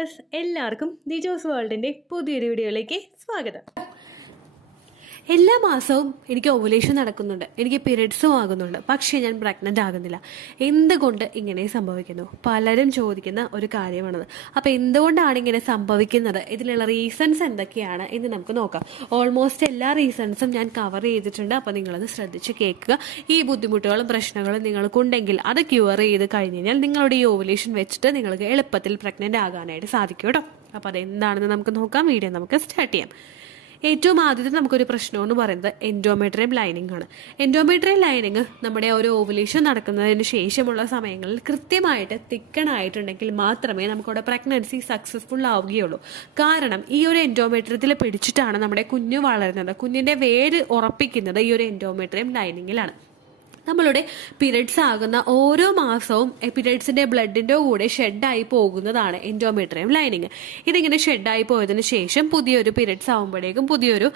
Dears, എല്ലാവർക്കും ദിജോസ് വേൾഡിൻ്റെ പുതിയൊരു വീഡിയോയിലേക്ക് സ്വാഗതം. എല്ലാ മാസവും എനിക്ക് ഓവുലേഷൻ നടക്കുന്നുണ്ട്, എനിക്ക് പീരിയഡ്സും ആകുന്നുണ്ട്, പക്ഷേ ഞാൻ പ്രഗ്നൻ്റ് ആകുന്നില്ല. എന്തുകൊണ്ട് ഇങ്ങനെ സംഭവിക്കുന്നു? പലരും ചോദിക്കുന്ന ഒരു കാര്യമാണത്. അപ്പോൾ എന്തുകൊണ്ടാണ് ഇങ്ങനെ സംഭവിക്കുന്നത്, ഇതിനുള്ള റീസൺസ് എന്തൊക്കെയാണ് എന്ന് നമുക്ക് നോക്കാം. ഓൾമോസ്റ്റ് എല്ലാ റീസൺസും ഞാൻ കവർ ചെയ്തിട്ടുണ്ട്. അപ്പോൾ നിങ്ങളത് ശ്രദ്ധിച്ച് കേൾക്കുക. ഈ ബുദ്ധിമുട്ടുകളും പ്രശ്നങ്ങളും നിങ്ങൾക്കുണ്ടെങ്കിൽ അത് ക്യൂർ ചെയ്ത് കഴിഞ്ഞ് കഴിഞ്ഞാൽ നിങ്ങളുടെ ഈ ഓവുലേഷൻ വെച്ചിട്ട് നിങ്ങൾക്ക് എളുപ്പത്തിൽ പ്രഗ്നൻ്റ് ആകാനായിട്ട് സാധിക്കും കേട്ടോ. അപ്പോൾ അതെന്താണെന്ന് നമുക്ക് നോക്കാം. വീഡിയോ നമുക്ക് സ്റ്റാർട്ട് ചെയ്യാം. ഏറ്റവും ആദ്യത്തെ നമുക്കൊരു പ്രശ്നം എന്ന് പറയുന്നത് എൻഡോമെട്രിയം ലൈനിങ് ആണ്. എൻഡോമെട്രിയം ലൈനിങ് നമ്മുടെ ഒരു ഓവുലേഷൻ നടക്കുന്നതിന് ശേഷമുള്ള സമയങ്ങളിൽ കൃത്യമായിട്ട് തിക്കണായിട്ടുണ്ടെങ്കിൽ മാത്രമേ നമുക്കവിടെ പ്രഗ്നൻസി സക്സസ്ഫുൾ ആവുകയുള്ളൂ. കാരണം ഈ ഒരു എൻഡോമെട്രിയത്തിൽ പിടിച്ചിട്ടാണ് നമ്മുടെ കുഞ്ഞ് വളരുന്നത്. കുഞ്ഞിന്റെ വേര് ഉറപ്പിക്കുന്നത് ഈ ഒരു എൻഡോമെട്രിയം ലൈനിങ്ങിലാണ്. നമ്മളുടെ പീരിയഡ്സ് ആകുന്ന ഓരോ മാസവും പീരിയഡ്സിന്റെ ബ്ലഡിന്റെ കൂടെ ഷെഡായി പോകുന്നതാണ് എൻഡോമെട്രിയം ലൈനിങ്. ഇതിങ്ങനെ ഷെഡായി പോയതിനു ശേഷം പുതിയൊരു പീരിയഡ്സ് ആകുമ്പോഴേക്കും പുതിയൊരു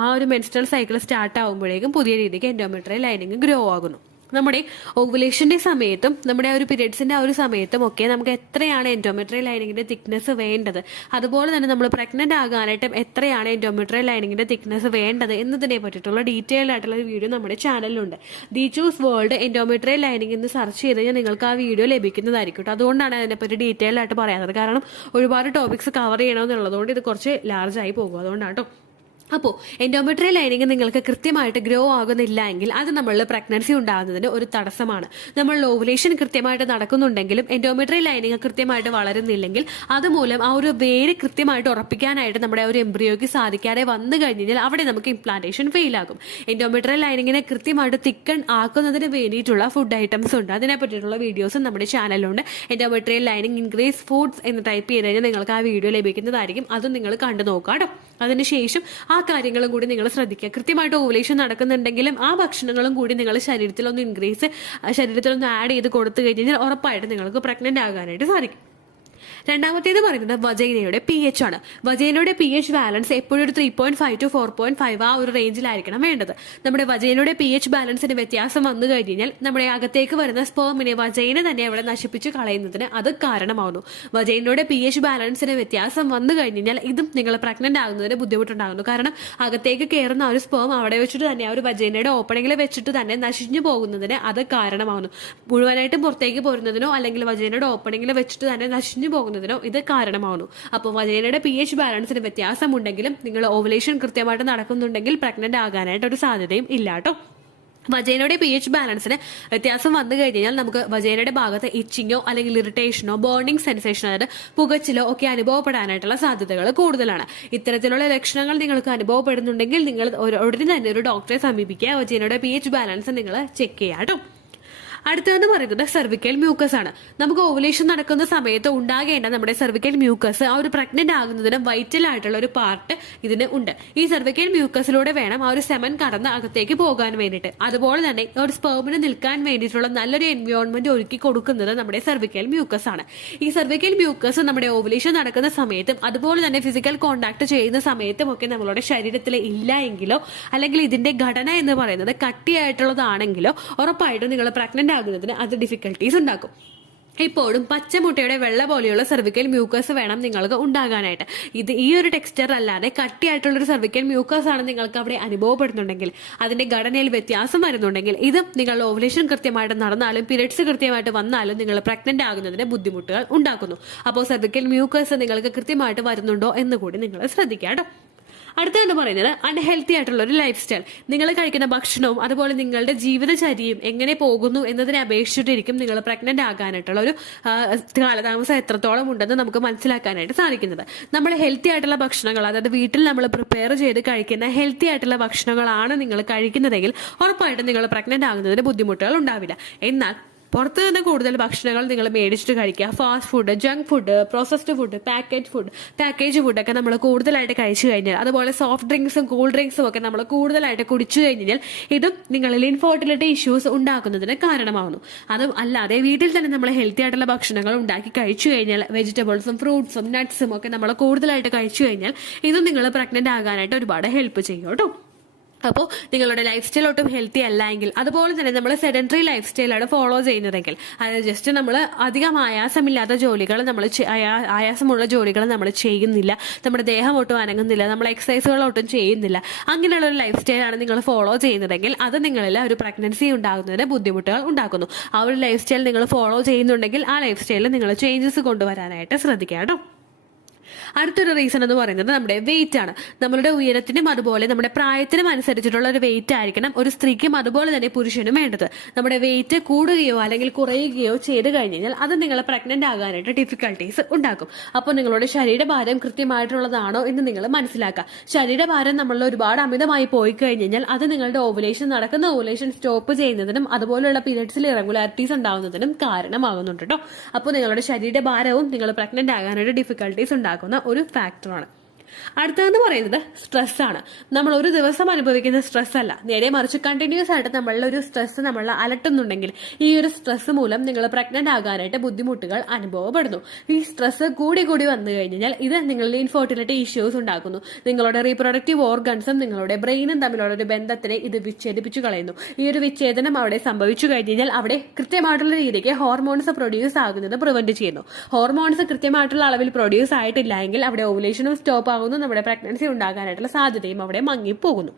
ആ ഒരു മെൻസ്ട്രൽ സൈക്കിൾ സ്റ്റാർട്ട് ആകുമ്പോഴേക്കും പുതിയ രീതിക്ക് എൻഡോമെട്രിയം ലൈനിങ് ഗ്രോ ആകുന്നു. നമ്മുടെ ഓവുലേഷന്റെ സമയത്തും നമ്മുടെ ആ ഒരു പീരിയഡ്സിന്റെ ആ ഒരു സമയത്തും ഒക്കെ നമുക്ക് എത്രയാണ് എൻഡോമെട്രിയൽ ലൈനിങ്ങിന്റെ തിക്നെസ് വേണ്ടത്, അതുപോലെ തന്നെ നമ്മൾ പ്രഗ്നന്റ് ആകാനായിട്ടും എത്രയാണ് എൻഡോമെട്രിയൽ ലൈനിങ്ങിന്റെ തിക്നെസ് വേണ്ടത് എന്നതിനെ പറ്റിയിട്ടുള്ള ഡീറ്റെയിൽ ആയിട്ടുള്ള ഒരു വീഡിയോ നമ്മുടെ ചാനലിലുണ്ട്. ദിജോസ് വേൾഡ് എൻഡോമെട്രിയൽ ലൈനിങ് എന്ന് സെർച്ച് ചെയ്ത് കഴിഞ്ഞാൽ നിങ്ങൾക്ക് ആ വീഡിയോ ലഭിക്കുന്നതായിരിക്കും. അതുകൊണ്ടാണ് അതിനെപ്പറ്റി ഡീറ്റെയിൽ ആയിട്ട് പറയാത്തത്. കാരണം ഒരുപാട് ടോപ്പിക്സ് കവർ ചെയ്യണമെന്നുള്ളതുകൊണ്ട് ഇത് കുറച്ച് ലാർജ് ആയി പോകും. അതുകൊണ്ടാണ് കേട്ടോ. അപ്പോൾ എൻഡോമെട്രിയൽ ലൈനിങ് നിങ്ങൾക്ക് കൃത്യമായിട്ട് ഗ്രോ ആകുന്നില്ല എങ്കിൽ അത് നമ്മളിൽ പ്രഗ്നൻസി ഉണ്ടാകുന്നതിന് ഒരു തടസ്സമാണ്. നമ്മൾ ഓവുലേഷൻ കൃത്യമായിട്ട് നടക്കുന്നുണ്ടെങ്കിലും എൻഡോമെട്രിയൽ ലൈനിങ് കൃത്യമായിട്ട് വളരുന്നില്ലെങ്കിൽ അതുമൂലം ആ ഒരു വേര് കൃത്യമായിട്ട് ഉറപ്പിക്കാനായിട്ട് നമ്മുടെ ഒരു എംബ്രിയോയ്ക്ക് സാധിക്കാതെ വന്നു കഴിഞ്ഞാൽ അവിടെ നമുക്ക് ഇംപ്ലാന്റേഷൻ ഫെയിൽ ആകും. എൻഡോമെട്രിയൽ ലൈനിങ്ങിനെ കൃത്യമായിട്ട് തിക്കൺ ആക്കുന്നതിന് വേണ്ടിയിട്ടുള്ള ഫുഡ് ഐറ്റംസ് ഉണ്ട്. അതിനെ പറ്റിയിട്ടുള്ള വീഡിയോസും നമ്മുടെ ചാനലിലുണ്ട്. എൻഡോമെട്രിയൽ ലൈനിങ് ഇൻക്രീസ് ഫുഡ്സ് എന്ന് ടൈപ്പ് ചെയ്ത് കഴിഞ്ഞാൽ നിങ്ങൾക്ക് ആ വീഡിയോ ലഭിക്കുന്നതായിരിക്കും. അതും നിങ്ങൾ കണ്ടു നോക്കാം കേട്ടോ. അതിനുശേഷം ആ കാര്യങ്ങളും കൂടി നിങ്ങൾ ശ്രദ്ധിക്കുക. കൃത്യമായിട്ട് ഓവുലേഷൻ നടക്കുന്നുണ്ടെങ്കിലും ആ ഭക്ഷണങ്ങളും കൂടി നിങ്ങൾ ശരീരത്തിലൊന്ന് ആഡ് ചെയ്ത് കൊടുത്തു കഴിഞ്ഞാൽ ഉറപ്പായിട്ട് നിങ്ങൾക്ക് പ്രഗ്നന്റ് ആകാനായിട്ട് സാധിക്കും. രണ്ടാമത്തേത് പറയുന്നത് വജൈനയുടെ pH ആണ്. വജൈനയുടെ pH ബാലൻസ് എപ്പോഴും ഒരു 3.5 to 4.5 ആ ഒരു റേഞ്ചിലായിരിക്കണം വേണ്ടത്. നമ്മുടെ വജൈനയുടെ pH ബാലൻസിന് വ്യത്യാസം വന്നു കഴിഞ്ഞാൽ നമ്മുടെ അകത്തേക്ക് വരുന്ന സ്പേമിനെ വജൈന തന്നെ അവിടെ നശിപ്പിച്ച് കളയുന്നതിന് അത് കാരണമാകുന്നു. വജൈനയുടെ pH ബാലൻസിന് വ്യത്യാസം വന്നു കഴിഞ്ഞാൽ ഇതും നിങ്ങൾ പ്രഗ്നന്റ് ആകുന്നതിന് ബുദ്ധിമുട്ടുണ്ടാകുന്നു. കാരണം അകത്തേക്ക് കയറുന്ന ഒരു സ്പേം അവിടെ വെച്ചിട്ട് തന്നെ ആ ഒരു വജൈനയുടെ ഓപ്പണിംഗിൽ വെച്ചിട്ട് തന്നെ നശിഞ്ഞു പോകുന്നതിന് അത് കാരണമാകുന്നു. മുഴുവനായിട്ടും പുറത്തേക്ക് പോരുന്നതിനോ അല്ലെങ്കിൽ വജൈനയുടെ ഓപ്പണിംഗിൽ വെച്ചിട്ട് തന്നെ നശിഞ്ഞു പോകുന്നതിനോ ഇത് കാരണമാകുന്നു. അപ്പോൾ വജൈനയുടെ pH ബാലൻസിന് വ്യത്യാസമുണ്ടെങ്കിലും നിങ്ങൾ ഓവുലേഷൻ കൃത്യമായിട്ട് നടക്കുന്നുണ്ടെങ്കിൽ പ്രഗ്നന്റ് ആകാനായിട്ട് ഒരു സാധ്യതയും ഇല്ല കേട്ടോ. വജൈനയുടെ pH ബാലൻസിന് വ്യത്യാസം വന്നു കഴിഞ്ഞാൽ നമുക്ക് വജൈനയുടെ ഭാഗത്ത് ഇച്ചിങ്ങോ അല്ലെങ്കിൽ ഇറിറ്റേഷനോ ബേണിംഗ് സെൻസേഷനോ അതായത് പുകച്ചിലോ ഒക്കെ അനുഭവപ്പെടാനായിട്ടുള്ള സാധ്യതകൾ കൂടുതലാണ്. ഇത്തരത്തിലുള്ള ലക്ഷണങ്ങൾ നിങ്ങൾക്ക് അനുഭവപ്പെടുന്നുണ്ടെങ്കിൽ നിങ്ങൾ ഉടനെ തന്നെ ഒരു ഡോക്ടറെ സമീപിക്കുക. വജൈനയുടെ pH ബാലൻസ് നിങ്ങൾ ചെക്ക് ചെയ്യുക കേട്ടോ. അടുത്തതെന്ന് പറയുന്നത് സെർവിക്കൽ മ്യൂക്കസ് ആണ്. നമുക്ക് ഓവുലേഷൻ നടക്കുന്ന സമയത്ത് ഉണ്ടാകേണ്ട നമ്മുടെ സെർവിക്കൽ മ്യൂക്കസ് ആ ഒരു പ്രഗ്നന്റ് ആകുന്നതിന് വൈറ്റൽ ആയിട്ടുള്ള ഒരു പാർട്ട് ഇതിന് ഉണ്ട്. ഈ സെർവിക്കൽ മ്യൂക്കസിലൂടെ വേണം ആ ഒരു സെമൻ കടന്ന് അകത്തേക്ക് പോകാൻ വേണ്ടിയിട്ട്. അതുപോലെ തന്നെ ഒരു സ്പേമിന് നിൽക്കാൻ വേണ്ടിയിട്ടുള്ള നല്ലൊരു എൻവയോൺമെന്റ് ഒരുക്കി കൊടുക്കുന്നത് നമ്മുടെ സെർവിക്കൽ മ്യൂക്കസ് ആണ്. ഈ സെർവിക്കൽ മ്യൂക്കസ് നമ്മുടെ ഓവുലേഷൻ നടക്കുന്ന സമയത്തും അതുപോലെ തന്നെ ഫിസിക്കൽ കോണ്ടാക്ട് ചെയ്യുന്ന സമയത്തും ഒക്കെ നമ്മളുടെ ശരീരത്തിൽ ഇല്ല എങ്കിലോ അല്ലെങ്കിൽ ഇതിന്റെ ഘടന എന്ന് പറയുന്നത് കട്ടിയായിട്ടുള്ളതാണെങ്കിലോ ഉറപ്പായിട്ടും നിങ്ങൾ പ്രഗ്നന്റ് ആകുന്നതിന് അത് ഡിഫിക്കൽട്ടീസ് ഉണ്ടാക്കും. എപ്പോഴും പച്ചമുട്ടയുടെ വെള്ള പോലെയുള്ള സെർവിക്കൽ മ്യൂക്കസ് വേണം നിങ്ങൾക്ക് ഉണ്ടാകാനായിട്ട്. ഇത് ഈ ഒരു ടെക്സ്ചർ അല്ലാതെ കട്ടിയായിട്ടുള്ളൊരു സെർവിക്കൽ മ്യൂക്കസ് ആണ് നിങ്ങൾക്ക് അവിടെ അനുഭവപ്പെടുന്നുണ്ടെങ്കിൽ, അതിന്റെ ഘടനയിൽ വ്യത്യാസം വരുന്നുണ്ടെങ്കിൽ, ഇത് നിങ്ങളുടെ ഓവുലേഷൻ കൃത്യമായിട്ട് നടന്നാലും പീരിയഡ്സ് കൃത്യമായിട്ട് വന്നാലും നിങ്ങൾ പ്രഗ്നന്റ് ആകുന്നതിന് ബുദ്ധിമുട്ടുകൾ ഉണ്ടാക്കുന്നു. അപ്പോൾ സെർവിക്കൽ മ്യൂക്കസ് നിങ്ങൾക്ക് കൃത്യമായിട്ട് വരുന്നുണ്ടോ എന്ന് കൂടി നിങ്ങൾ ശ്രദ്ധിക്കുക കേട്ടോ. അടുത്തതെന്ന് പറയുന്നത് അൺഹെൽത്തി ആയിട്ടുള്ള ഒരു ലൈഫ് സ്റ്റൈൽ. നിങ്ങൾ കഴിക്കുന്ന ഭക്ഷണവും അതുപോലെ നിങ്ങളുടെ ജീവിതചര്യയും എങ്ങനെ പോകുന്നു എന്നതിനെ അപേക്ഷിച്ചിട്ടിരിക്കും നിങ്ങൾ പ്രഗ്നന്റ് ആകാനായിട്ടുള്ള ഒരു കാലതാമസം എത്രത്തോളം ഉണ്ടെന്ന് നമുക്ക് മനസ്സിലാക്കാനായിട്ട് സാധിക്കുന്നത്. നമ്മൾ ഹെൽത്തി ആയിട്ടുള്ള ഭക്ഷണങ്ങൾ, അതായത് വീട്ടിൽ നമ്മൾ പ്രിപ്പയർ ചെയ്ത് കഴിക്കുന്ന ഹെൽത്തി ആയിട്ടുള്ള ഭക്ഷണങ്ങളാണ് നിങ്ങൾ കഴിക്കുന്നതെങ്കിൽ ഉറപ്പായിട്ടും നിങ്ങൾ പ്രഗ്നന്റ് ആകുന്നതിന് ബുദ്ധിമുട്ടുകൾ ഉണ്ടാവില്ല. എന്നാൽ പുറത്ത് നിന്ന് കൂടുതൽ ഭക്ഷണങ്ങൾ നിങ്ങൾ മേടിച്ചിട്ട് കഴിക്കുക. Fast food, junk food, processed food, package ഫുഡൊക്കെ നമ്മൾ കൂടുതലായിട്ട് കഴിച്ചു കഴിഞ്ഞാൽ, അതുപോലെ സോഫ്റ്റ് ഡ്രിങ്ക്സും കൂൾ ഡ്രിങ്ക്സും ഒക്കെ നമ്മൾ കൂടുതലായിട്ട് കുടിച്ചു കഴിഞ്ഞാൽ ഇതും നിങ്ങളിൽ ഇൻഫെർട്ടിലിറ്റി ഇഷ്യൂസ് ഉണ്ടാക്കുന്നതിന് കാരണമാകുന്നു. അതും അല്ലാതെ വീട്ടിൽ തന്നെ നമ്മൾ ഹെൽത്തി ആയിട്ടുള്ള ഭക്ഷണങ്ങൾ ഉണ്ടാക്കി കഴിച്ചു കഴിഞ്ഞാൽ വെജിറ്റബിൾസും ഫ്രൂട്ട്സും നട്ട്സും ഒക്കെ നമ്മൾ കൂടുതലായിട്ട് കഴിച്ചു കഴിഞ്ഞാൽ ഇതും നിങ്ങൾ പ്രഗ്നന്റ് ആകാനായിട്ട് ഒരുപാട് ഹെൽപ്പ് ചെയ്യും കേട്ടോ. അപ്പോൾ നിങ്ങളുടെ ലൈഫ് സ്റ്റൈൽ ഒട്ടും ഹെൽത്തി അല്ല എങ്കിൽ, അതുപോലെ തന്നെ നമ്മൾ സെഡൻറ്ററി ലൈഫ് സ്റ്റൈലാണ് ഫോളോ ചെയ്യുന്നതെങ്കിൽ, അതായത് ജസ്റ്റ് നമ്മൾ അധികം ആയാസമില്ലാത്ത ജോലികൾ ആയാസമുള്ള ജോലികൾ നമ്മൾ ചെയ്യുന്നില്ല, നമ്മുടെ ദേഹം ഒട്ടും അനങ്ങുന്നില്ല, നമ്മൾ എക്സസൈസുകൾ ഒട്ടും ചെയ്യുന്നില്ല, അങ്ങനെയുള്ള ഒരു ലൈഫ് സ്റ്റൈലാണ് നിങ്ങൾ ഫോളോ ചെയ്യുന്നതെങ്കിൽ അത് നിങ്ങളിൽ ഒരു പ്രഗ്നൻസി ഉണ്ടാകുന്നതിന് ബുദ്ധിമുട്ടുകൾ ഉണ്ടാക്കുന്നു. ആ ഒരു ലൈഫ് സ്റ്റൈൽ നിങ്ങൾ ഫോളോ ചെയ്യുന്നുണ്ടെങ്കിൽ ആ ലൈഫ് സ്റ്റൈലിൽ നിങ്ങൾ ചേഞ്ചസ് കൊണ്ടുവരാനായിട്ട് ശ്രദ്ധിക്കുക കേട്ടോ. അടുത്തൊരു റീസൺ എന്ന് പറയുന്നത് നമ്മുടെ വെയിറ്റ് ആണ്. നമ്മളുടെ ഉയരത്തിനും അതുപോലെ നമ്മുടെ പ്രായത്തിനും അനുസരിച്ചിട്ടുള്ള ഒരു വെയിറ്റ് ആയിരിക്കണം ഒരു സ്ത്രീക്കും അതുപോലെ തന്നെ പുരുഷനും വേണ്ടത്. നമ്മുടെ വെയിറ്റ് കൂടുകയോ അല്ലെങ്കിൽ കുറയുകയോ ചെയ്ത് കഴിഞ്ഞാൽ അത് നിങ്ങളെ പ്രഗ്നന്റ് ആകാനായിട്ട് ഡിഫിക്കൽട്ടീസ് ഉണ്ടാക്കും. അപ്പോൾ നിങ്ങളുടെ ശരീരഭാരം കൃത്യമായിട്ടുള്ളതാണോ എന്ന് നിങ്ങൾ മനസ്സിലാക്കുക. ശരീരഭാരം നമ്മളിൽ ഒരുപാട് അമിതമായി പോയി കഴിഞ്ഞാൽ അത് നിങ്ങളുടെ നടക്കുന്ന ഓവുലേഷൻ സ്റ്റോപ്പ് ചെയ്യുന്നതിനും അതുപോലെയുള്ള പീരിയഡ്സിൽ ഇറഗുലാരിറ്റീസ് ഉണ്ടാകുന്നതിനും കാരണമാകുന്നുണ്ട് കേട്ടോ. അപ്പോൾ നിങ്ങളുടെ ശരീരഭാരവും നിങ്ങൾ പ്രഗ്നന്റ് ആകാനായിട്ട് ഡിഫിക്കൽട്ടീസ് ഉണ്ടാക്കുന്ന ഒരു ഫാക്ടറാണ്. അടുത്തതെന്ന് പറയുന്നത് സ്ട്രെസ്സാണ്. നമ്മൾ ഒരു ദിവസം അനുഭവിക്കുന്ന സ്ട്രെസ് അല്ല, നേരെ മറിച്ച് കണ്ടിന്യൂസ് ആയിട്ട് നമ്മളുടെ ഒരു സ്ട്രെസ് നമ്മളെ അലട്ടുന്നുണ്ടെങ്കിൽ ഈ ഒരു സ്ട്രെസ് മൂലം നിങ്ങൾ പ്രഗ്നന്റ് ആകാനായിട്ട് ബുദ്ധിമുട്ടുകൾ അനുഭവപ്പെടുന്നു. ഈ സ്ട്രെസ് കൂടി വന്നു കഴിഞ്ഞാൽ ഇത് നിങ്ങളുടെ ഇൻഫെർട്ടിലിറ്റി ഇഷ്യൂസ് ഉണ്ടാക്കുന്നു. നിങ്ങളുടെ റീപ്രൊഡക്റ്റീവ് ഓർഗൻസും നിങ്ങളുടെ ബ്രെയിനും തമ്മിലുള്ള ഒരു ബന്ധത്തിനെ ഇത് വിച്ഛേദിപ്പിച്ചു കളയുന്നു. ഈ ഒരു വിച്ഛേദനം അവിടെ സംഭവിച്ചു കഴിഞ്ഞാൽ അവിടെ കൃത്യമായിട്ടുള്ള രീതിക്ക് ഹോർമോൺസ് പ്രൊഡ്യൂസ് ആകുന്നത് പ്രിവെന്റ് ചെയ്യുന്നു. ഹോർമോൺസ് കൃത്യമായിട്ടുള്ള അളവിൽ പ്രൊഡ്യൂസ് ആയിട്ടില്ല എങ്കിൽ അവിടെ ഓവുലേഷനും സ്റ്റോപ്പ് ആകുന്നു, നമ്മുടെ പ്രഗ്നൻസി ഉണ്ടാകാനായിട്ടുള്ള സാധ്യതയും അവിടെ മങ്ങിപ്പോകുന്നു.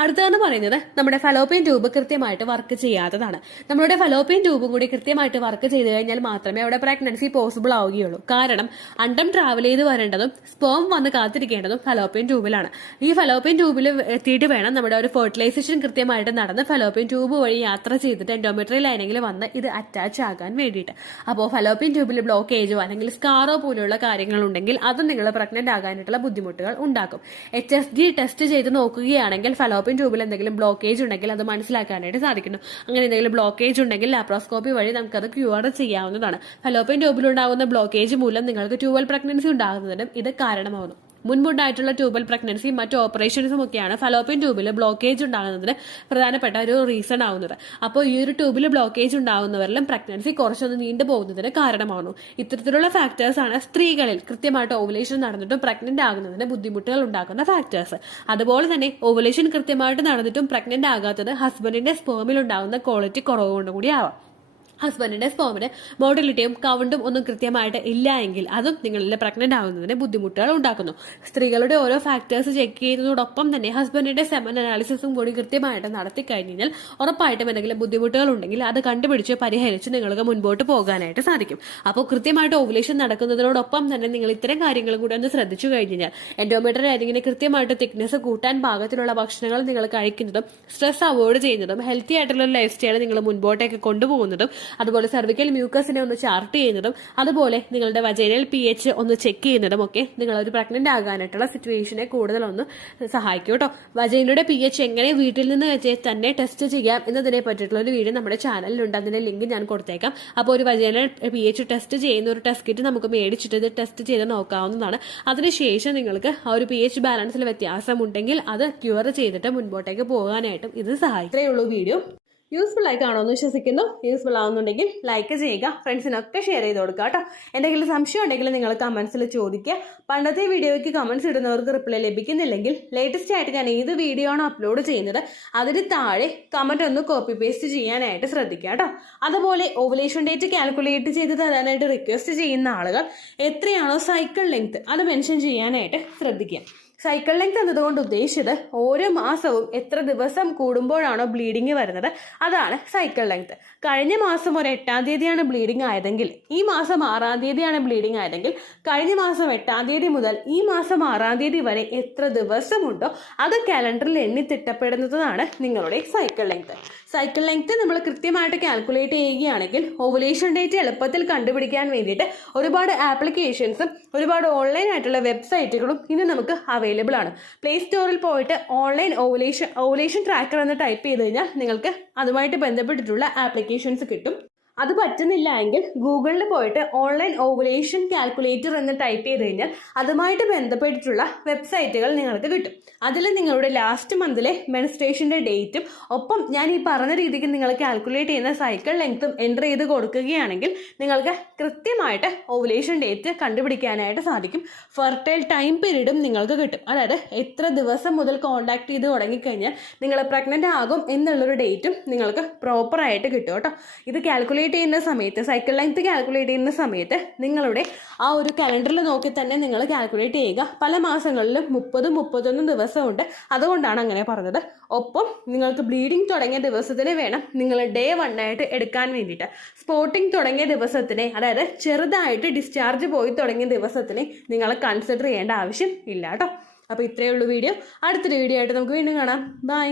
അടുത്തതെന്ന് പറയുന്നത് നമ്മുടെ ഫലോപ്പിയൻ ട്യൂബ് കൃത്യമായിട്ട് വർക്ക് ചെയ്യാത്തതാണ്. നമ്മുടെ ഫലോപ്പിയൻ ട്യൂബും കൂടി കൃത്യമായിട്ട് വർക്ക് ചെയ്ത് കഴിഞ്ഞാൽ മാത്രമേ അവിടെ പ്രഗ്നൻസി പോസിബിൾ ആവുകയുള്ളൂ. കാരണം അണ്ടം ട്രാവൽ ചെയ്ത് വരേണ്ടതും സ്പേം വന്ന് കാത്തിരിക്കേണ്ടതും ഫലോപ്പിയൻ ട്യൂബിലാണ്. ഈ ഫലോപ്പിയൻ ട്യൂബിൽ എത്തിയിട്ട് വേണം നമ്മുടെ ഒരു ഫെർട്ടിലൈസേഷൻ കൃത്യമായിട്ട് നടന്ന് ഫലോപ്പിയൻ ട്യൂബ് വഴി യാത്ര ചെയ്തിട്ട് എൻഡോമെട്രിയൽ ലൈനിൽ വന്ന് ഇത് അറ്റാച്ച് ആകാൻ വേണ്ടിയിട്ട്. അപ്പോൾ ഫലോപ്പിയൻ ട്യൂബിൽ ബ്ലോക്കേജോ അല്ലെങ്കിൽ സ്കാറോ പോലെയുള്ള കാര്യങ്ങളുണ്ടെങ്കിൽ അതും നിങ്ങൾ പ്രഗ്നന്റ് ആകാനായിട്ടുള്ള ബുദ്ധിമുട്ടുകൾ ഉണ്ടാക്കും. HSG ടെസ്റ്റ് ചെയ്ത് നോക്കുകയാണെങ്കിൽ ഫലോപ്പിയൻ ട്യൂബിൽ എന്തെങ്കിലും ബ്ലോക്കേജ് ഉണ്ടെങ്കിൽ അത് മനസ്സിലാക്കാനായിട്ട് സാധിക്കുന്നു. അങ്ങനെ എന്തെങ്കിലും ബ്ലോക്കേജ് ഉണ്ടെങ്കിൽ ലാപ്രോസ്കോപ്പി വഴി നമുക്കത് ക്യൂർ ചെയ്യാവുന്നതാണ്. ഫലോപ്പിയൻ ട്യൂബിൽ ഉണ്ടാകുന്ന ബ്ലോക്കേജ് മൂലം നിങ്ങൾക്ക് ട്യൂബൽ പ്രഗ്നൻസി ഉണ്ടാകുന്നതിനും ഇത് കാരണമാകുന്നു. മുൻപുണ്ടായിട്ടുള്ള ട്യൂബൽ പ്രഗ്നൻസിയും മറ്റു ഓപ്പറേഷൻസും ഒക്കെയാണ് ഫലോപ്പിയൻ ട്യൂബിൽ ബ്ലോക്കേജ് ഉണ്ടാകുന്നതിന് പ്രധാനപ്പെട്ട ഒരു റീസൺ ആവുന്നത്. അപ്പോൾ ഈ ഒരു ട്യൂബിൽ ബ്ലോക്കേജ് ഉണ്ടാകുന്നവരിലും പ്രഗ്നൻസി കുറച്ചൊന്ന് നീണ്ടു പോകുന്നതിന് കാരണമാകുന്നു. ഇത്തരത്തിലുള്ള ഫാക്ടേഴ്സ് ആണ് സ്ത്രീകളിൽ കൃത്യമായിട്ട് ഓവുലേഷൻ നടന്നിട്ടും പ്രഗ്നന്റ് ആകുന്നതിന് ബുദ്ധിമുട്ടുകൾ ഉണ്ടാക്കുന്ന ഫാക്ടേഴ്സ്. അതുപോലെ തന്നെ ഓവുലേഷൻ കൃത്യമായിട്ട് നടന്നിട്ടും പ്രഗ്നന്റ് ആകാത്തത് ഹസ്ബൻഡിന്റെ സ്പേമിൽ ഉണ്ടാകുന്ന ക്വാളിറ്റി കുറവ് കൊണ്ടുകൂടി ആവാം. ഹസ്ബൻഡിന്റെ സ്പേമിന് മോട്ടിലിറ്റിയും കൗണ്ടും ഒന്നും കൃത്യമായിട്ട് ഇല്ല എങ്കിൽ അതും നിങ്ങളിൽ പ്രഗ്നന്റ് ആകുന്നതിന് ബുദ്ധിമുട്ടുകൾ ഉണ്ടാക്കുന്നു. സ്ത്രീകളുടെ ഓരോ ഫാക്ടേഴ്സ് ചെക്ക് ചെയ്യുന്നതോടൊപ്പം തന്നെ ഹസ്ബൻഡിന്റെ സെമൻ അനാലിസിസും കൂടി കൃത്യമായിട്ട് നടത്തി കഴിഞ്ഞാൽ ഉറപ്പായിട്ടും എന്തെങ്കിലും ബുദ്ധിമുട്ടുകൾ ഉണ്ടെങ്കിൽ അത് കണ്ടുപിടിച്ച് പരിഹരിച്ച് നിങ്ങൾക്ക് മുൻപോട്ട് പോകാനായിട്ട് സാധിക്കും. അപ്പോൾ കൃത്യമായിട്ട് ഓവുലേഷൻ നടക്കുന്നതിനോടൊപ്പം തന്നെ നിങ്ങൾ ഇത്തരം കാര്യങ്ങളും കൂടി ഒന്ന് ശ്രദ്ധിച്ചു കഴിഞ്ഞാൽ എൻഡോമെട്രിയൽ ലൈനിങ്ങിന് കൃത്യമായിട്ട് തിക്നെസ് കൂട്ടാൻ പാകത്തിലുള്ള ഭക്ഷണങ്ങൾ നിങ്ങൾ കഴിക്കുന്നതും സ്ട്രെസ് അവോയ്ഡ് ചെയ്യുന്നതും ഹെൽത്തി ആയിട്ടുള്ള ലൈഫ് സ്റ്റൈൽ നിങ്ങൾ മുൻപോട്ടേക്ക് കൊണ്ടുപോകുന്നതും അതുപോലെ സെർവിക്കൽ മ്യൂക്കസിനെ ഒന്ന് ചാർട്ട് ചെയ്യുന്നതും അതുപോലെ നിങ്ങളുടെ വജൈനൽ pH ഒന്ന് ചെക്ക് ചെയ്യുന്നതും ഒക്കെ നിങ്ങൾ ഒരു പ്രഗ്നന്റ് ആകാനായിട്ടുള്ള സിറ്റുവേഷനെ കൂടുതലൊന്ന് സഹായിക്കും കേട്ടോ. വജൈനയുടെ pH എങ്ങനെ വീട്ടിൽ നിന്ന് തന്നെ ടെസ്റ്റ് ചെയ്യാം എന്നതിനെ പറ്റിയിട്ടുള്ള ഒരു വീഡിയോ നമ്മുടെ ചാനലിലുണ്ട്. അതിന്റെ ലിങ്ക് ഞാൻ കൊടുത്തേക്കാം. അപ്പോൾ ഒരു വജൈനൽ pH ടെസ്റ്റ് ചെയ്യുന്ന ഒരു ടെസ്റ്റ് കിറ്റ് നമുക്ക് മേടിച്ചിട്ട് ഇത് ടെസ്റ്റ് ചെയ്ത് നോക്കാവുന്നതാണ്. അതിനുശേഷം നിങ്ങൾക്ക് ആ ഒരു pH ബാലൻസിൽ വ്യത്യാസമുണ്ടെങ്കിൽ അത് ക്യൂർ ചെയ്തിട്ട് മുൻപോട്ടേക്ക് പോകാനായിട്ടും ഇത് സഹായിക്കും. ഇത്രയേ ഉള്ളൂ വീഡിയോ. യൂസ്ഫുൾ ആയി കാണുമെന്ന് വിശ്വസിക്കുന്നു. യൂസ്ഫുൾ ആവുന്നുണ്ടെങ്കിൽ ലൈക്ക് ചെയ്യുക, ഫ്രണ്ട്സിനൊക്കെ ഷെയർ ചെയ്ത് കൊടുക്കുക കേട്ടോ. എന്തെങ്കിലും സംശയം ഉണ്ടെങ്കിൽ നിങ്ങൾ കമൻസിൽ ചോദിക്കുക. പണ്ടത്തെ വീഡിയോയ്ക്ക് കമൻസ് ഇടുന്നവർക്ക് റിപ്ലൈ ലഭിക്കുന്നില്ലെങ്കിൽ ലേറ്റസ്റ്റ് ആയിട്ട് ഞാൻ ഏത് വീഡിയോ ആണോ അപ്ലോഡ് ചെയ്യുന്നത് അതിന് താഴെ കമൻറ്റ് ഒന്ന് കോപ്പി പേസ്റ്റ് ചെയ്യാനായിട്ട് ശ്രദ്ധിക്കുക കേട്ടോ. അതുപോലെ ഓവുലേഷൻ ഡേറ്റ് കാൽക്കുലേറ്റ് ചെയ്ത് തരാനായിട്ട് റിക്വസ്റ്റ് ചെയ്യുന്ന ആളുകൾ എത്രയാണോ സൈക്കിൾ ലെങ്ത് അത് മെൻഷൻ ചെയ്യാനായിട്ട് ശ്രദ്ധിക്കുക. സൈക്കിൾ ലെങ്ത് എന്നതുകൊണ്ട് ഉദ്ദേശിച്ചത് ഓരോ മാസവും എത്ര ദിവസം കൂടുമ്പോഴാണോ ബ്ലീഡിങ് വരുന്നത് അതാണ് സൈക്കിൾ ലെങ്ത്. കഴിഞ്ഞ മാസം ഒരു 8-ാം തീയതിയാണ് ബ്ലീഡിങ് ആയതെങ്കിൽ ഈ മാസം 6-ാം തീയതിയാണ് ബ്ലീഡിങ് ആയതെങ്കിൽ കഴിഞ്ഞ മാസം 8-ാം തീയതി മുതൽ ഈ മാസം 6-ാം തീയതി വരെ എത്ര ദിവസമുണ്ടോ അത് കാലണ്ടറിൽ എണ്ണി തിട്ടപ്പെടുന്നതാണ് നിങ്ങളുടെ സൈക്കിൾ ലെങ്ത്. സൈക്കിൾ ലെങ്ത് നമ്മൾ കൃത്യമായിട്ട് കാൽക്കുലേറ്റ് ചെയ്യുകയാണെങ്കിൽ ഓവുലേഷൻ ഡേറ്റ് എളുപ്പത്തിൽ കണ്ടുപിടിക്കാൻ വേണ്ടിയിട്ട് ഒരുപാട് ആപ്ലിക്കേഷൻസും ഒരുപാട് ഓൺലൈൻ ആയിട്ടുള്ള വെബ്സൈറ്റുകളും ഇന്ന് നമുക്ക് അവൈലബിൾ ആണ്. പ്ലേ സ്റ്റോറിൽ പോയിട്ട് ഓൺലൈൻ ഓവുലേഷൻ ട്രാക്കർ എന്ന് ടൈപ്പ് ചെയ്ത് കഴിഞ്ഞാൽ നിങ്ങൾക്ക് അതുമായിട്ട് ബന്ധപ്പെട്ടിട്ടുള്ള ആപ്ലിക്കേഷൻസ് കിട്ടും. അത് പറ്റുന്നില്ല എങ്കിൽ ഗൂഗിളിൽ പോയിട്ട് ഓൺലൈൻ ഓവുലേഷൻ കാൽക്കുലേറ്റർ എന്ന് ടൈപ്പ് ചെയ്ത് കഴിഞ്ഞാൽ അതുമായിട്ട് ബന്ധപ്പെട്ടിട്ടുള്ള വെബ്സൈറ്റുകൾ നിങ്ങൾക്ക് കിട്ടും. അതിൽ നിങ്ങളുടെ ലാസ്റ്റ് മന്തിലെ മെൻസ്ട്രേഷൻ്റെ ഡേറ്റും ഒപ്പം ഞാൻ ഈ പറഞ്ഞ രീതിക്ക് നിങ്ങൾ കാൽക്കുലേറ്റ് ചെയ്യുന്ന സൈക്കിൾ ലെങ്ത്തും എൻ്റർ ചെയ്ത് കൊടുക്കുകയാണെങ്കിൽ നിങ്ങൾക്ക് കൃത്യമായിട്ട് ഓവുലേഷൻ ഡേറ്റ് കണ്ടുപിടിക്കാനായിട്ട് സാധിക്കും. ഫെർട്ടൈൽ ടൈം പീരീഡും നിങ്ങൾക്ക് കിട്ടും. അതായത് എത്ര ദിവസം മുതൽ കോൺടാക്ട് ചെയ്ത് തുടങ്ങിക്കഴിഞ്ഞാൽ നിങ്ങൾ പ്രഗ്നൻ്റ് ആകും എന്നുള്ളൊരു ഡേറ്റും നിങ്ങൾക്ക് പ്രോപ്പറായിട്ട് കിട്ടും കേട്ടോ. ഇത് കാൽക്കുലേറ്റ് ചെയ്യുന്ന സമയത്ത്, സൈക്കിൾ ലെങ്ത് കാൽക്കുലേറ്റ് ചെയ്യുന്ന സമയത്ത് നിങ്ങളുടെ ആ ഒരു കലണ്ടറിൽ നോക്കി തന്നെ നിങ്ങൾ കാൽക്കുലേറ്റ് ചെയ്യുക. പല മാസങ്ങളിലും 30-31 ദിവസമുണ്ട്, അതുകൊണ്ടാണ് അങ്ങനെ പറഞ്ഞത്. ഒപ്പം നിങ്ങൾക്ക് ബ്ലീഡിങ് തുടങ്ങിയ ദിവസത്തിന് വേണം നിങ്ങൾ ഡേ 1 ആയിട്ട് എടുക്കാൻ വേണ്ടിയിട്ട്. സ്പോട്ടിങ് തുടങ്ങിയ ദിവസത്തിനെ, അതായത് ചെറുതായിട്ട് ഡിസ്ചാർജ് പോയി തുടങ്ങിയ ദിവസത്തിനെ നിങ്ങൾ കൺസിഡർ ചെയ്യേണ്ട ആവശ്യം ഇല്ല കേട്ടോ. അപ്പോൾ ഇത്രയേ ഉള്ളൂ വീഡിയോ. അടുത്തൊരു വീഡിയോ ആയിട്ട് നമുക്ക് വീണ്ടും കാണാം. ബൈ.